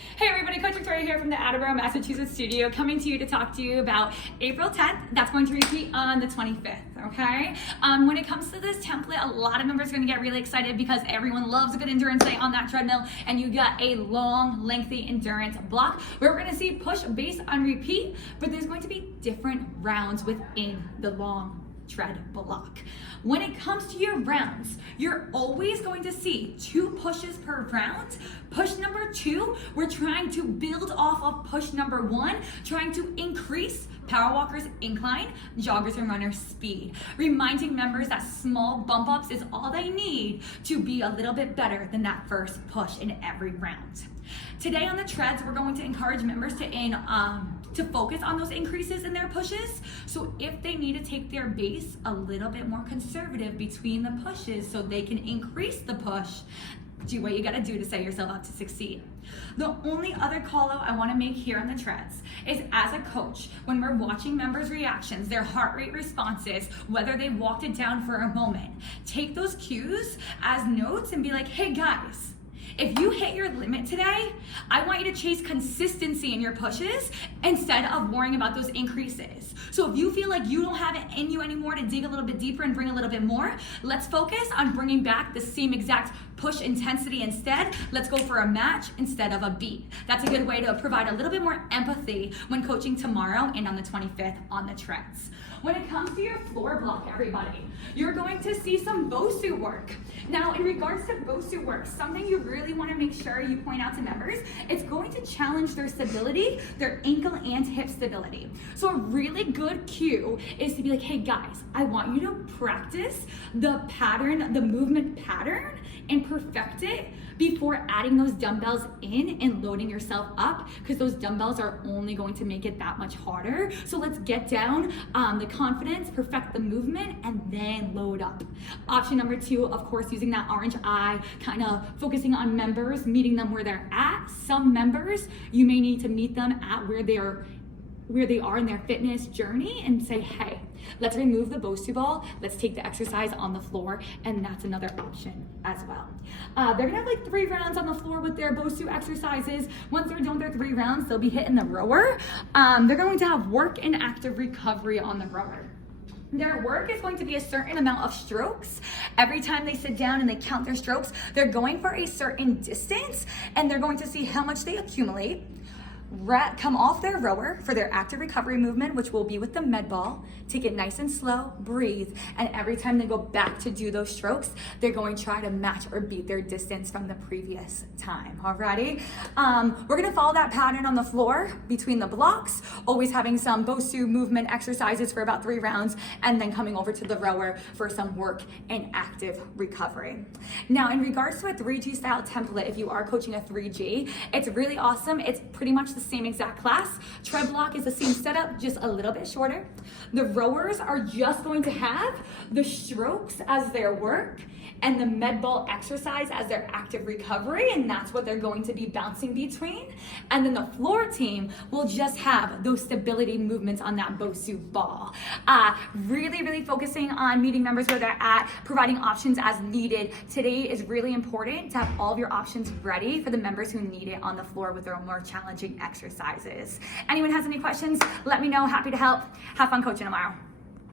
Hey everybody, Coach Victoria here from the Attleboro, Massachusetts studio, coming to you to talk to you about April 10th. That's going to repeat on the 25th, okay? When it comes to this template, a lot of members are going to get really excited because everyone loves a good endurance day on that treadmill, and you got a long, lengthy endurance block where we're going to see push, base on repeat, but there's going to be different rounds within the long tread block. When it comes to your rounds, you're always going to see 2 pushes per round. Push number 2, we're trying to build off of push number 1, trying to increase power walkers incline, joggers and runners speed. Reminding members that small bump ups is all they need to be a little bit better than that first push in every round. Today on the treads, we're going to encourage members to focus on those increases in their pushes. So if they need to take their base a little bit more conservative between the pushes so they can increase the push, do what you gotta do to set yourself up to succeed. The only other call out I wanna make here on the treads is, as a coach, when we're watching members' reactions, their heart rate responses, whether they walked it down for a moment, take those cues as notes and be like, hey guys, if you hit your limit today, I want you to chase consistency in your pushes instead of worrying about those increases. So if you feel like you don't have it in you anymore to dig a little bit deeper and bring a little bit more, let's focus on bringing back the same exact push intensity instead. Let's go for a match instead of a beat. That's a good way to provide a little bit more empathy when coaching tomorrow and on the 25th on the treads. When it comes to your floor block, everybody, you're going to see some BOSU work. Now, in regards to BOSU work, something you really want to make sure you point out to members, it's going to challenge their stability, their ankle and hip stability. So a really good cue is to be like, hey guys, I want you to practice the pattern, the movement pattern, and perfect it before adding those dumbbells in and loading yourself up, because those dumbbells are only going to make it that much harder. So let's get down the confidence, perfect the movement, and then load up. Option number 2, of course, using that orange eye, kind of focusing on members, meeting them where they're at. Some members, you may need to meet them at where they are in their fitness journey and say, hey, let's remove the BOSU ball, let's take the exercise on the floor, and that's another option as well. They're gonna have like 3 rounds on the floor with their BOSU exercises. Once they're done with their 3 rounds, they'll be hitting the rower. They're going to have work and active recovery on the rower. Their work is going to be a certain amount of strokes. Every time they sit down and they count their strokes, they're going for a certain distance, and they're going to see how much they accumulate. Come off their rower for their active recovery movement, which will be with the med ball. Take it nice and slow, breathe, and every time they go back to do those strokes, they're going to try to match or beat their distance from the previous time. Alrighty? We're gonna follow that pattern on the floor between the blocks, always having some BOSU movement exercises for about 3 rounds, and then coming over to the rower for some work and active recovery. Now, in regards to a 3G style template, if you are coaching a 3G, it's really awesome. It's pretty much the same exact class. Tread block is the same setup, just a little bit shorter. The rowers are just going to have the strokes as their work and the med ball exercise as their active recovery, and that's what they're going to be bouncing between. And then the floor team will just have those stability movements on that BOSU ball. Really focusing on meeting members where they're at, providing options as needed. Today is really important to have all of your options ready for the members who need it on the floor with their own more challenging exercises. Anyone has any questions, let me know. Happy to help. Have fun coaching tomorrow.